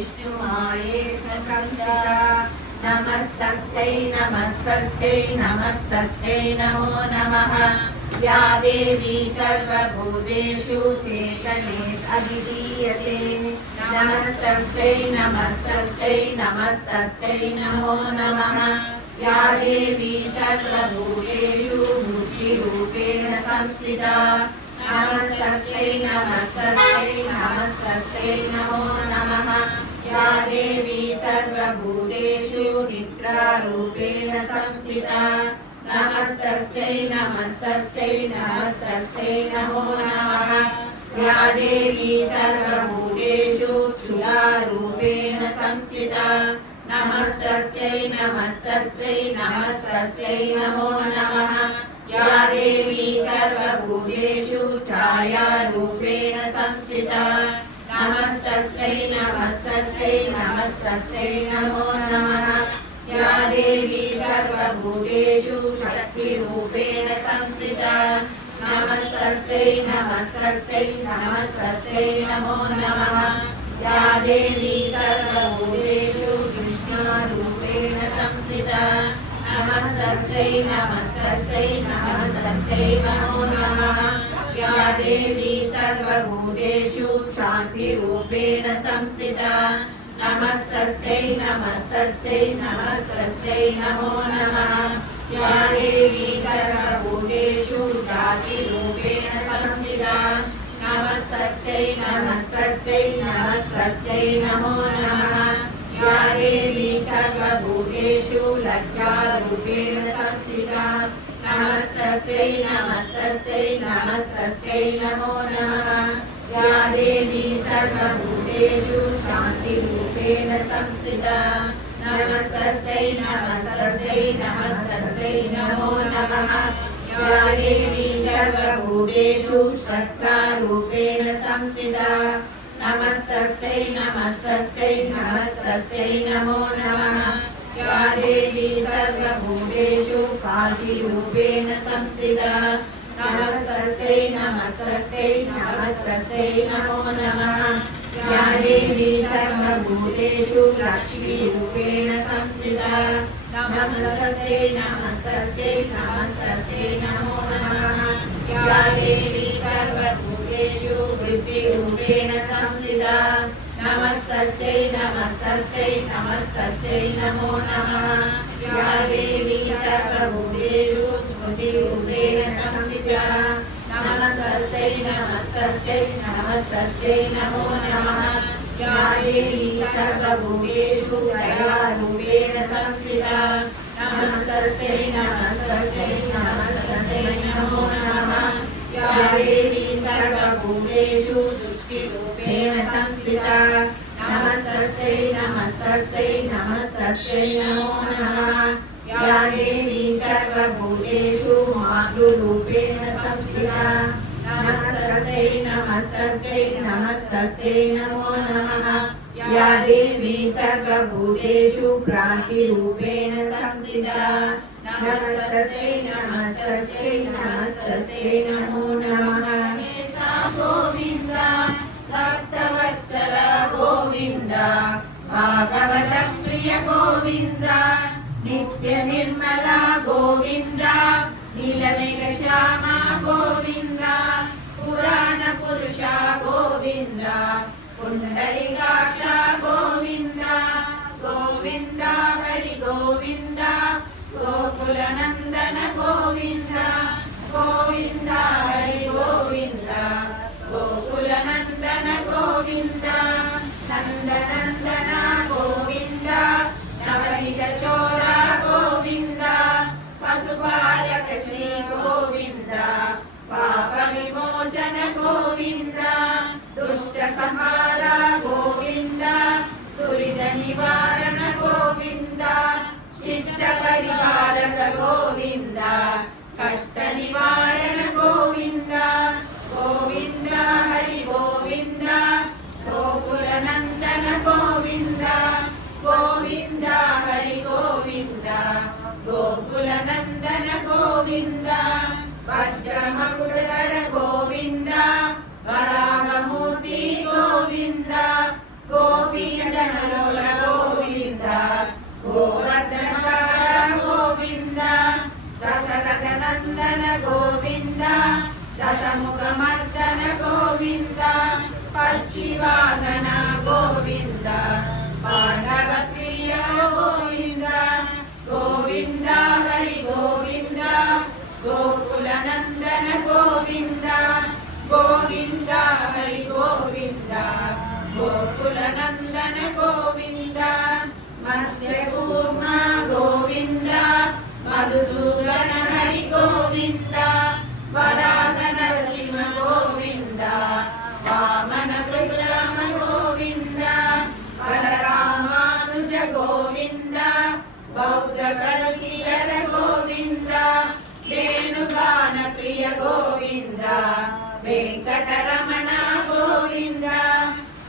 विष्णुमाये संस्थिता नमस्तस्यै नमस्तस्यै नमस्तस्यै नमो नमः या देवी सर्वभूतेषु अभिधीयते नमस्तस्यै नमस्तस्यै नमस्तस्यै नमो नमः या देवी सर्वभूतेषु बुद्धिरूपेण संस्थिता नमस्तस्यै नमस्तस्यै नमस्तस्यै नमो नमः या देवी सर्वभूतेषु निद्रारूपेण संस्थिता नमस्तस्यै नमस्तस्यै नमस्तस्यै नमो नमः या देवी सर्वभूतेषु क्षुधारूपेण संस्थिता नमस्तस्यै नमस्तस्यै नमस्तस्यै नमो नमः या देवी सर्वभूतेषु छायारूपेण संस्थिता नमस्तस्यै नमस्तस्यै नमस्तस्यै नमो नमः या देवी सर्वभूतेषु शक्तिरूपेण संस्थिता नमस्तस्यै नमस्तस्यै नमस्तस्यै नमो नमः या देवी सर्वभूतेषु कृष्णारूपेण संस्थिता नमस्तस्यै नमस्तस्यै नमस्तस्यै नमो नमः या देवी सर्वभूतेषु शान्तिरूपेण संस्थिता नमस्तस्यै नमस्तस्यै नमस्तस्यै नमो नमः या देवी सर्वभूतेषु जातिरूपेण संस्थिता नमस्तस्यै नमस्तस्यै नमस्तस्यै नमो नमः या देवी सर्वभूतेषु लज्जारूपेण संस्थिता नमस्तस्यै नमस्तस्यै नमस्तस्यै नमो नमः या देवी सर्वभूतेषु शान्तिरूपेण संस्थिता नमस्तस्यै नमस्तस्यै नमस्तस्यै नमो नमः या देवी सर्वभूतेषु श्रद्धारूपेण संस्थिता नमस्तस्यै नमस्तस्यै नमस्तस्यै नमो नमः या देवी सर्वभूतेषु कान्तिरूपेण संस्थिता नमस्तस्यै नमस्तस्यै नमस्तस्यै नमो नमः या देवी सर्वभूतेषु लक्ष्मीरूपेण संस्थिता नमस्तस्यै नमस्तस्यै नमस्तस्यै नमो नमः या देवी सर्वभूतेषु वृद्धिरूपेण संस्थिता नमस्तस्यै नमस्तस्यै नमस्तस्यै नमो नमः या देवी सर्वभूतेषु स्मृतिरूपेण संस्थिता नमस्तस्यै नमस्तस्यै नमस्तस्यै नमो नमः या देवी सर्वभूतेषु दयारूपेण संस्थिता नमस्तस्यै नमस्तस्यै नमस्तस्यै नमो नमः या देवी सर्वभूतेषु दृष्टिरूपेण संस्थिता नमस्तस्यै नमस्तस्यै नमस्तस्यै नमो नमः या देवी सर्वभूतेषु मातृरूपेण संस्थिता नमस्तस्यै नमस्तस्यै नमस्तस्यै नमो नमः या देवी सर्वभूतेषु क्रान्तिरूपेण संस्थिता नमस्तस्यै नमस्तस्यै नमस्तस्यै नमो नमः गोविन्द भक्तवत्सल गोविन्द भागवत प्रिय गोविन्द नित्य निर्मला गोविन्द नीलमेघ श्यामा गोविन्द पुराण पुरुषा गोविन्द पुण्डरीकाक्ष गोविन्द गोविन्द हरि गोविन्द गोकुलनन्दन गोविन्द गोविन्द हरि गोविन्द गोकुलनन्दन गोविन्द नन्दनन्दन गोविन्द नवनीतचोर गोविन्द पशुपालक श्री गोविन्द पापविमोचन गोविन्द दुष्टसंहार गोविन्द మత్స్యకూర్మ గోవింద మధుసూదన హరి గోవింద వరాహ నరసింహ గోవింద వామన విక్రమ గోవింద బలరామానుజ గోవింద బౌద్ధ కల్కియర గోవింద వేణుగాన ప్రియ గోవింద వెంకటరమణ గోవింద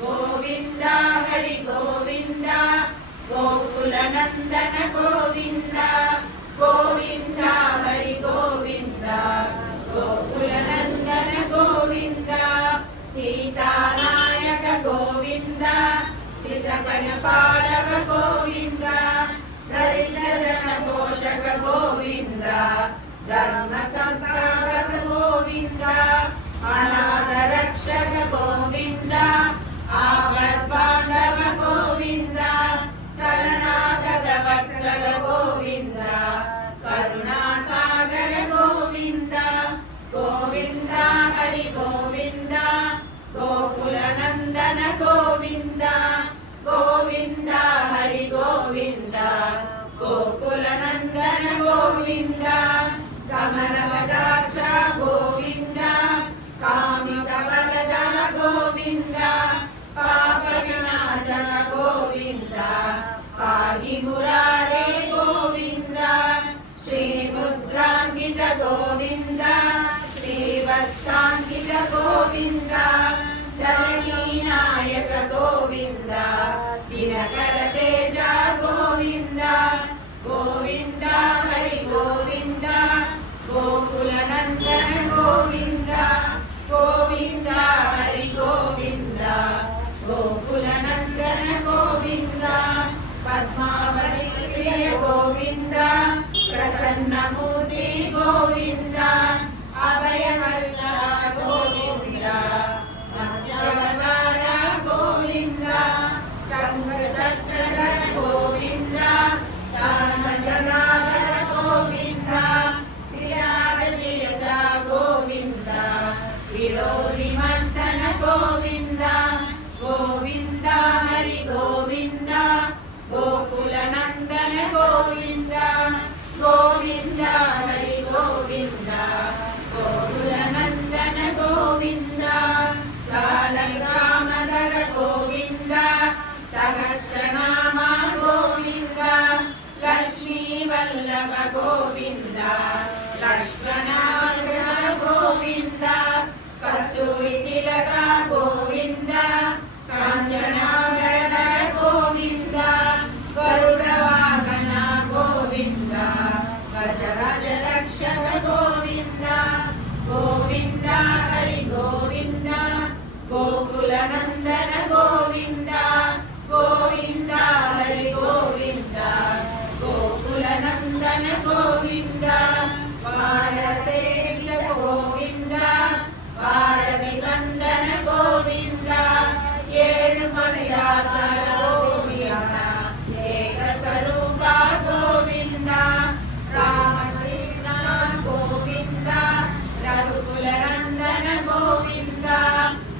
గోవింద హరి గోవింద గోకుల నందన గోవింద గోవింద హరి గోవింద గోకుల నందన గోవింద సీతానాయక గోవింద శ్రీకణ పాలక గోవింద దరిద్రజన పోషక గోవింద ధర్మ సంస్థాపక గోవింద అనాథ రక్షక గోవింద ఆపద్బాంధవ గోవింద శరణాగత వత్సల గోవింద కరుణాసాగర గోవింద గోవింద హరి గోవింద గోకుల నందన గోవింద గోవింద హరి గోవింద గోకుల నందన గోవింద కమలవదాక్ష గోవింద కామిత వరద గోవింద పాప వినాశన గోవింద పాహి మురారే గోవింద శ్రీముద్రాంకిత గోవింద శ్రీవత్సాంకిత గోవింద ధరణీనాయక గోవింద దినకర తేజ గోవింద గోవింద హరి గోవింద గోకుల నందన గోవింద గోవింద హరి గోవింద గోకుల నందన గోవింద పద్మావతి ప్రియ గోవింద ప్రసన్నమూర్తి గోవింద అభయవర్ష గోవింద మత్స్యవతార గోవింద చక్రధర గోవింద జనాధర గోవింద శ్రీరాజ గోవింద విరోధి మంతన గోవింద గోవింద హరి గోవింద గోకుల నందన గోవింద గోవింద హరి గోవింద గోకుల నందన గోవింద కాలరామధర గోవింద సహస్రనామ గోవింద లక్ష్మీ వల్లభ గోవింద లక్ష్మణాగ్ర గోవింద కస్తూరి తిలక గోవింద కాంచనాగర గోవింద గరుడ వాహన గోవింద గజరాజ రక్షక గోవింద గోవింద హరి గోవింద గోకుల నందన గోవింద గోవింద హరి గోవింద గోకుల నందన గోవింద భారతేశ గోవింద భారతి వందన గోవింద ఏడుమలయాసర గోవింద ఏక స్వరూప గోవింద రామకృష్ణ గోవింద రఘుకుల నందన గోవింద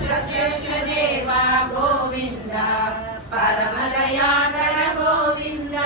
ప్రత్యక్ష దేవ గోవింద పరమదయాకర గోవింద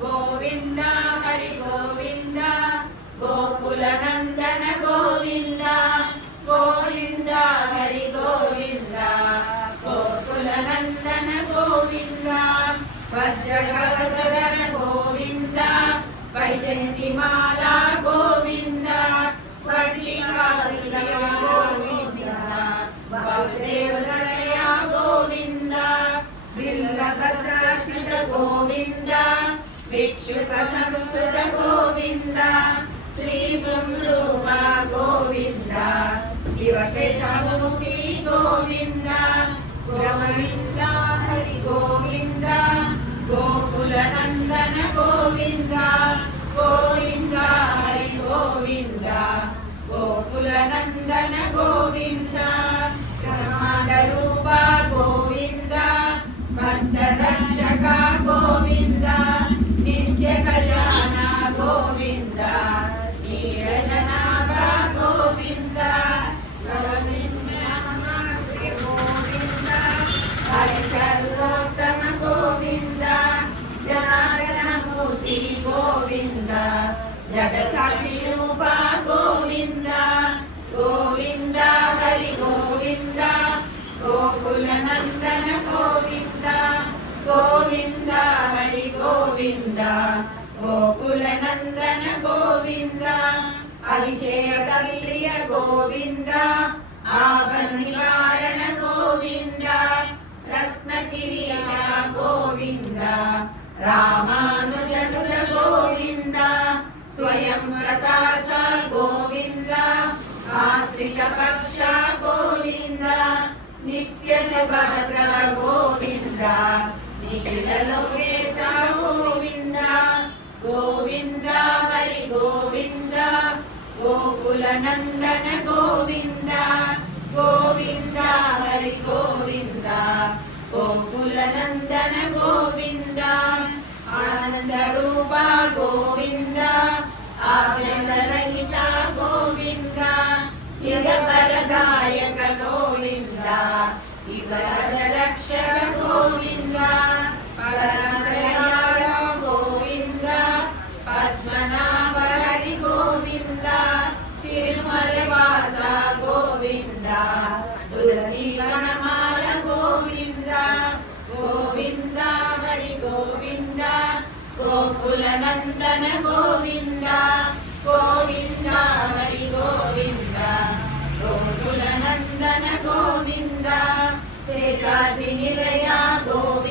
గోవింద హరి గోవింద గోకుల నందన గోవింద గోవింద హరి గోవింద గోకుల నందన గోవింద వజ్రకవచధర గోవింద వైజయంతిమాల గోవింద వడ్లికాసుల గోవింద వసుదేవతనయ గోవింద బిల్లభద్రాక్షిత గోవింద భిక్షుక సంస్కృత గోవింద శ్రీ బ్రహ్మరూప గోవింద శివకేశమూర్తి గోవింద గోవింద హరి గోవింద గోకుల నందన గోవింద గోవింద హరి గోవింద గోకుల నందన గోవింద బ్రహ్మాండ రూప గోవింద భక్తరక్షక గోవింద నిత్య కళ్యాణ గోవింద నీరజనాభ గోవింద గోవింద గోవింద హరి సర్వోత్తమ గోవింద ಗೋವಿಂದ ಹರಿ ಗೋವಿಂದ ಗೋಕುಲನಂದನ ಗೋವಿಂದ ಅಭಿಷೇಕ ಪ್ರಿಯ ಗೋವಿಂದ ಆಭರಣ ಗೋವಿಂದ ರತ್ನ ಕಿರೀಟ ಗೋವಿಂದ ರಾಮಾನುಜನುತ ಗೋವಿಂದ ಸ್ವಯಂ ಪ್ರಕಾಶ ಗೋವಿಂದ ಆಶ್ರಿತ ಪಕ್ಷ ಗೋವಿಂದ ನಿತ್ಯ ಸುಭದ್ರ ಗೋವಿಂದ ನಿಖಿಲ ಲೋಕೇಶ ಗೋವಿಂದ ಗೋವಿಂದ ಹರಿ ಗೋವಿಂದ ಗೋಕುಲನಂದನ ಗೋವಿಂದ ಗೋವಿಂದ ಹರಿ ಗೋವಿಂದ ಗೋಕುಲನಂದನ ಗೋವಿಂದ ಆನಂದ ರೂಪ ಗೋವಿಂದ ಆನಂದರಹಿತ ಗೋವಿಂದ ಇಗ ಪರದಾಯಕ ಗೋವಿಂದ ಇವರ ರಕ್ಷಕ ಗೋವಿಂದ ಪರಮದಯಾಳ ಗೋವಿಂದ ಪದ್ಮನಾಭ ಹರಿ ಗೋವಿಂದ ತಿರುಮಲ ವಾಸ ಗೋವಿಂದ ತುಳಸಿ ವನಮಾಲ ಗೋವಿಂದ ಗೋವಿಂದ ಹರಿ ಗೋವಿಂದ ಗೋಕುಲನಂದನ ಗೋವಿಂದ ಗೋವಿಂದ ಹರಿ ಗೋವಿಂದ ಗೋಕುಲನಂದನ ಗೋವಿಂದ ಶೇಷಾದ್ರಿ ನಿಲಯ ಗೋವಿಂದ